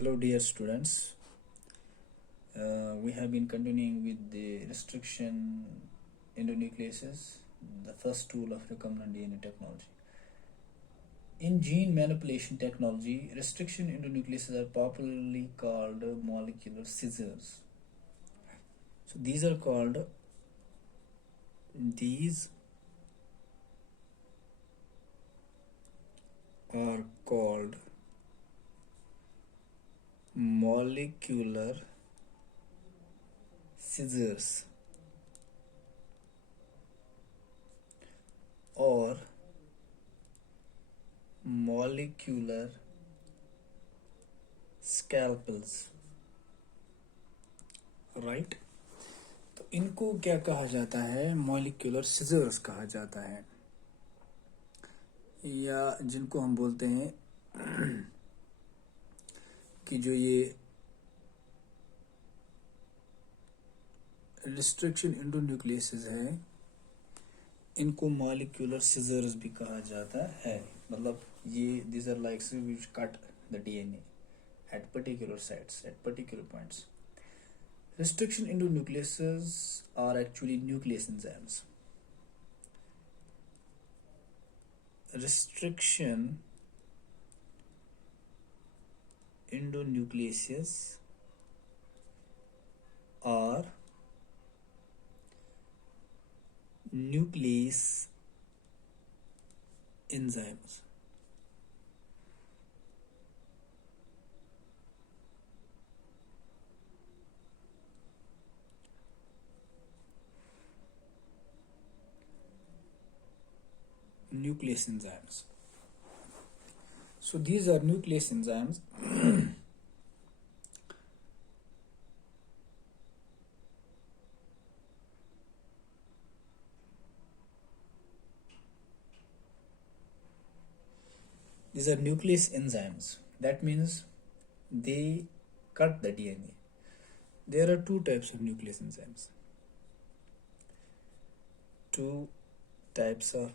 Hello dear students, we have been continuing with the restriction endonucleases, the first tool of recombinant DNA technology. In gene manipulation technology, restriction endonucleases are popularly called molecular scissors. So these are called molecular scissors or molecular scalpels, right. तो इनको क्या कहा जाता है? Molecular scissors कहा जाता है, या जिनको हम बोलते हैं कि जो ये रिस्ट्रिक्शन एंडोन्यूक्लियसेस है, इनको मॉलिक्यूलर सिजर्स भी कहा जाता है। मतलब ये these are like which cut the DNA at particular sites, at particular points. Restriction endonucleases are actually nuclease enzymes. Restriction endonucleases are nuclease enzymes. Nuclease enzymes. So these are nuclease enzymes. These are nuclease enzymes. That means they cut the DNA. There are two types of nuclease enzymes. Two types of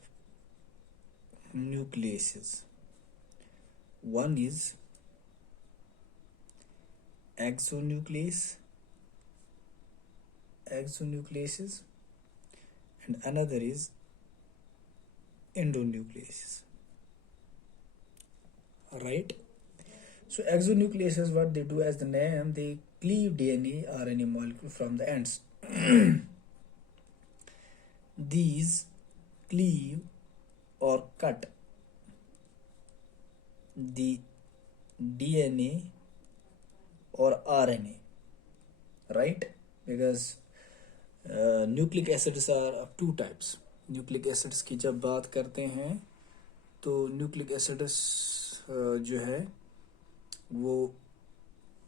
nucleases. One is exonucleases, and another is endonucleases. Right? So exonucleases, what they do, as the name, they cleave DNA RNA molecule from the ends. These cleave or cut the DNA or RNA, right? Because nucleic acids are of two types. Nucleic acids की जब बात करते हैं तो nucleic acids जो है वो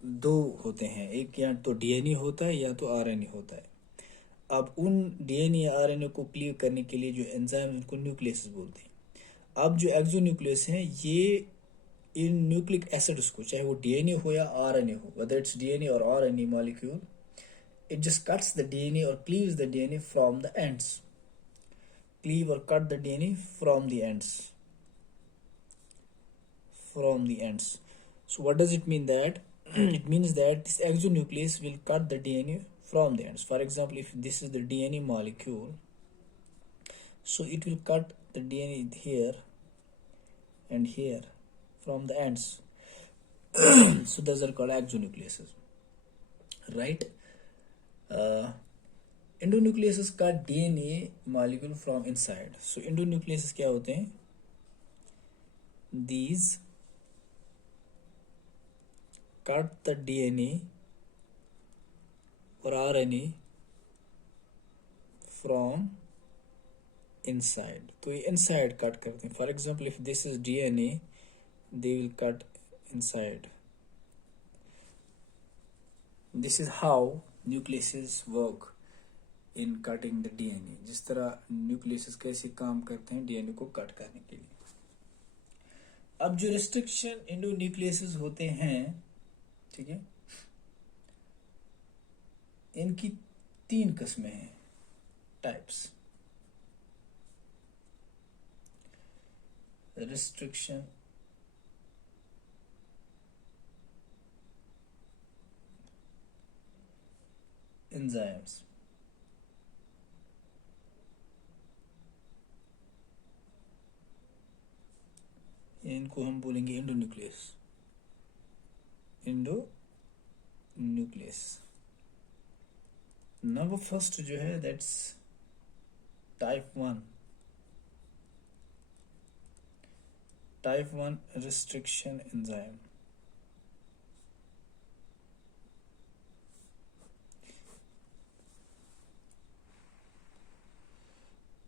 दो होते हैं, एक या तो डीएनए होता है या तो आरएनए होता है। अब उन डीएनए या आरएनए को क्लीव करने के लिए जो एंजाइम, उनको न्यूक्लियस बोलते हैं। अब जो एक्सोन्यूक्लियस हैं, ये इन न्यूक्लिक एसिड्स को, चाहे वो डीएनए हो या आरएनए हो, whether it's DNA or RNA molecule, it just cuts the DNA or cleaves the DNA from the ends. Cleave or cut the DNA from the ends. So what does it mean? That it means that this exonuclease will cut the DNA from the ends. For example, if this is the DNA molecule, so it will cut the DNA here and here from the ends. So those are called exonucleases, right? Endonucleases cut DNA molecule from inside. So endonucleases क्या होते हैं? These cut the DNA or RNA from inside. तो ये inside cut करते हैं. For example, if this is DNA, they will cut inside. This is how nucleases work in cutting the DNA. जिस तरह nucleases कैसे काम करते हैं DNA को कट करने के लिए। अब जो restriction endonucleases होते हैं, ठीक है, इनकी 3 किस्में हैं, टाइप्स। restriction enzymes. इनको हम बोलेंगे इंडोन्यूक्लियस. इंडोन्यूक्लियस. नंबर फर्स्ट जो है दैट्स टाइप 1 रिस्ट्रिक्शन एंजाइम.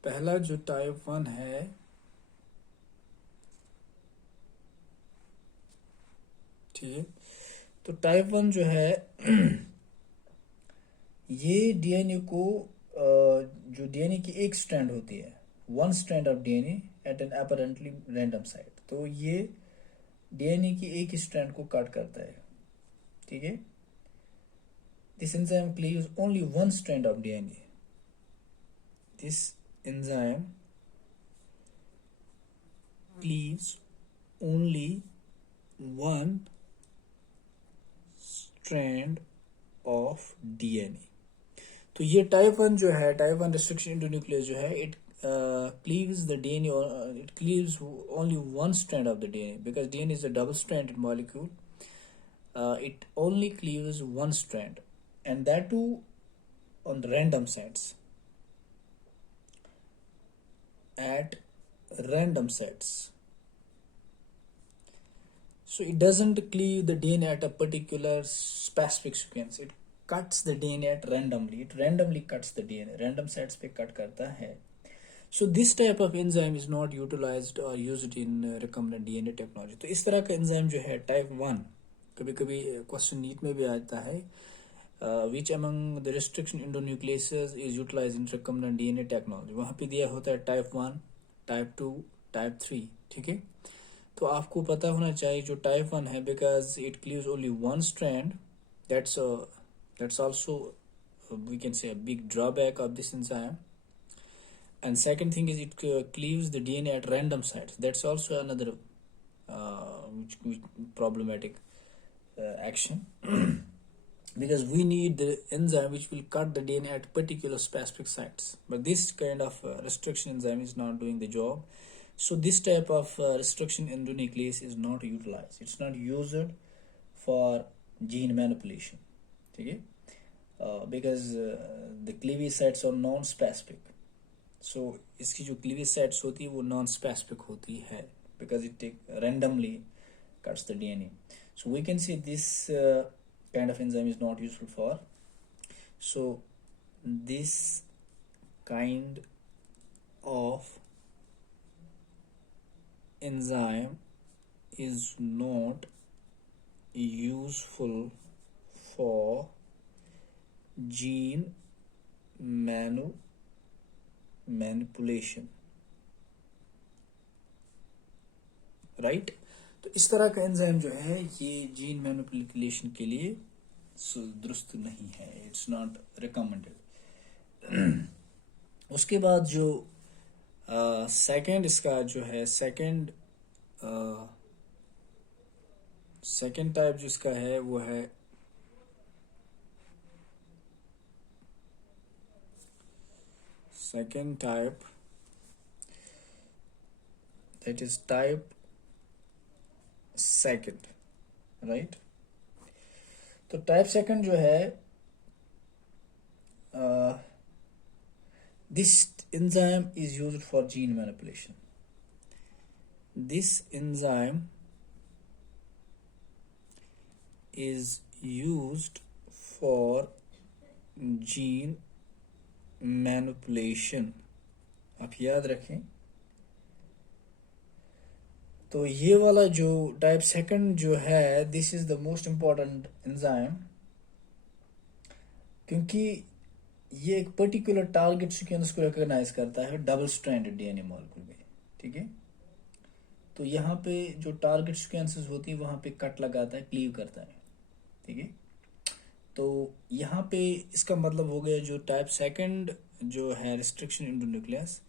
पहला जो टाइप 1 है ठीक है. तो टाइप 1 जो है ये डीएनए को जो डीएनए की एक स्ट्रैंड होती है, one strand of DNA at an apparently random site. तो ये डीएनए की एक स्ट्रैंड को कट करता है. ठीक है. This enzyme cleaves only one strand of DNA. This enzyme cleaves only one strand of DNA. तो ये टाइप 1 जो है, टाइप 1 रिस्ट्रिक्शन इंडोन्यूक्लियस जो है, it cleaves the DNA, or it cleaves only one strand of the DNA, because DNA is a double-stranded molecule. It only cleaves one strand, and that too on the random sites. At random sites. So it doesn't cleave the DNA at a particular specific sequence. It cuts the DNA at randomly. It randomly cuts the DNA. Random sites पे cut करता है. So this type of enzyme is not utilized or used in recombinant DNA technology. तो इस तरह का enzyme जो है type 1, कभी कभी क्वेश्चन नीट में भी आता है, which among the restriction endonucleases is utilized in recombinant DNA technology. वहाँ पे दिया होता है type 1, type 2, type 3. ठीक है. तो आपको पता होना चाहिए जो type 1 है, because it cleaves only one strand. That's also we can say a big drawback of this enzyme. And second thing is it cleaves the DNA at random sites. That's also another which problematic action. Because we need the enzyme which will cut the DNA at particular specific sites. But this kind of restriction enzyme is not doing the job. So this type of restriction endonuclease is not utilized. It's not used for gene manipulation. Okay? Because the cleavage sites are non-specific. So इसकी जो cleavage sites होती है वो non-specific होती है, because it randomly cuts the DNA. So we can say this kind of enzyme is not useful for. So this kind of enzyme is not useful for gene manipulation. Right. तो इस तरह का एंजाइम जो है ये जीन मैनिपुलेशन के लिए दुरुस्त नहीं है. It's not recommended. उसके बाद जो सेकंड इसका जो है सेकंड टाइप जिसका है वो है second type, that is type 2, right? तो टाइप 2 जो है, this enzyme is used for gene manipulation. This enzyme is used for gene manipulation. आप याद रखें. तो ये वाला जो टाइप 2 जो है, this is the most important enzyme, क्योंकि ये एक पर्टिकुलर टारगेट सीक्वेंस को रिकॉग्नाइज करता है डबल स्ट्रैंडेड डीएनए मॉलिक्यूल में. ठीक है. तो यहाँ पे जो टारगेट सीक्वेंसेस होती है वहां पे कट लगाता है, क्लीव करता है. ठीक है. तो यहाँ पे इसका मतलब हो गया जो टाइप 2 जो है रिस्ट्रिक्शन इंडोन्यूक्लियस,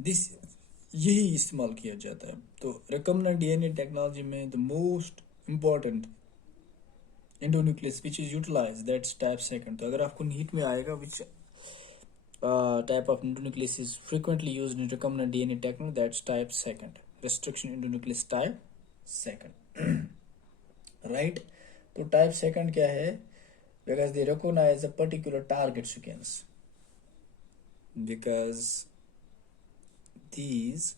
दिस यही इस्तेमाल किया जाता है. तो रिकम्बिनेंट डीएनए टेक्नोलॉजी में the most important endonuclease which is utilized, that's type second. तो अगर आपको नीट में आएगा which type of endonuclease is frequently used in recombinant DNA technology, that's type second, restriction endonuclease type second. Right? तो type second क्या है? Because they recognize a particular target sequence, because these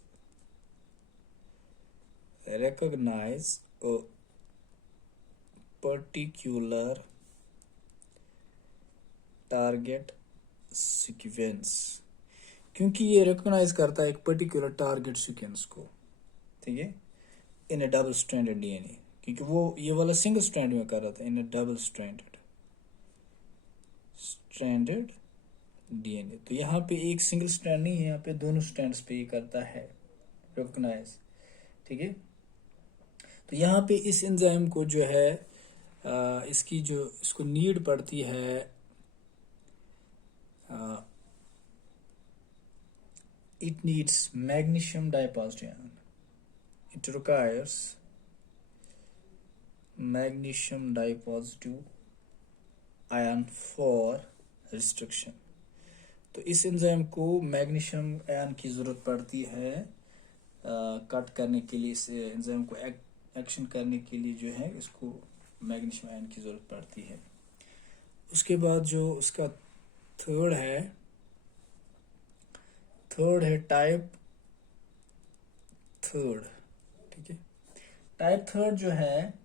recognize a particular target sequence, क्योंकि ये recognize करता है एक particular target sequence को, ठीक है, in a double stranded DNA, क्योंकि वो ये वाला single strand में कर रहा था, in a double stranded DNA. तो यहाँ पे एक सिंगल स्ट्रैंड नहीं है, यहाँ पे दोनों स्ट्रैंड्स पे ये करता है रिकॉग्नाइज, ठीक है। तो यहाँ पे इस एंजाइम को जो है इसकी जो इसको नीड पड़ती है it needs magnesium dipositive ion, it requires magnesium dipositive ion for restriction. तो इस एंजाइम को मैग्नीशियम आयन की ज़रूरत पड़ती है कट करने के लिए, इस एंजाइम को एक्शन करने के लिए जो है इसको मैग्नीशियम आयन की ज़रूरत पड़ती है। उसके बाद जो उसका थर्ड है टाइप थर्ड, ठीक है। टाइप थर्ड जो है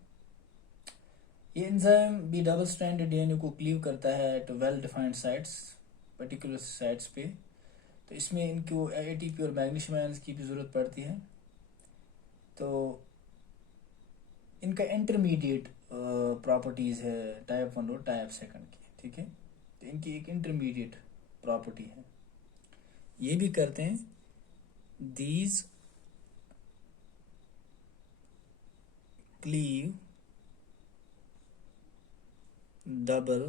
ये एंजाइम भी डबल स्ट्रैंडेड डीएनए को क्लीव करता है to well defined sites, particular sites पे। तो इसमें इनको एटीपी और मैग्नीशियम आयंस की भी ज़रूरत पड़ती है। तो इनका इंटरमीडिएट प्रॉपर्टीज़ है टाइप 1 और टाइप सेकंड की, ठीक है। तो इनकी एक इंटरमीडिएट प्रॉपर्टी है, ये भी करते हैं these cleave double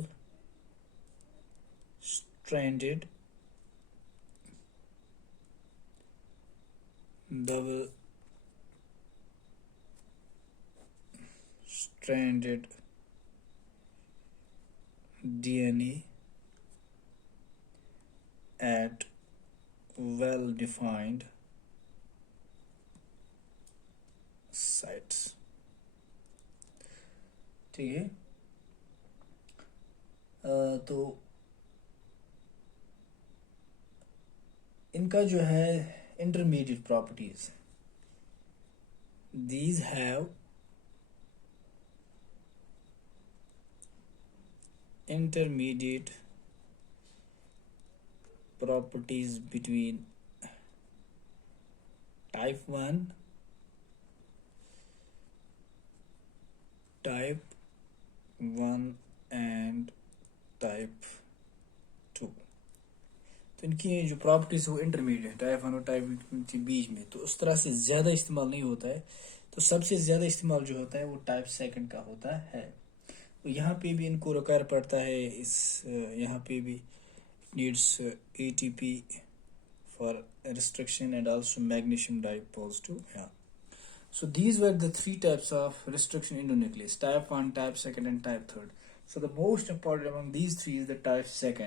stranded DNA at well defined sites, ठीक है। तो इनका जो है intermediate properties, these have intermediate properties between type 1, and type 2। तो इनकी जो प्रॉपर्टीज वो इंटरमीडिएट टाइप 1 और टाइप 2 के बीच में, तो उस तरह से ज़्यादा इस्तेमाल नहीं होता है। तो सबसे ज़्यादा इस्तेमाल जो होता है वो टाइप सेकंड का होता है। तो यहाँ पे भी इनको रिक्वायर पड़ता है, इस यहाँ पे भी needs ATP for restriction and also magnesium dipositive ion. So these were the three types of restriction endonuclease: type 1, type 2, and type 3. So the most important among these three is the type 2,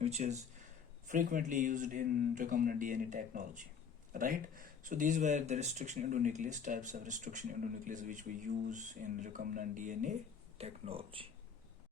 which is frequently used in recombinant DNA technology, right? So these were the restriction endonuclease, types of restriction endonuclease which we use in recombinant DNA technology.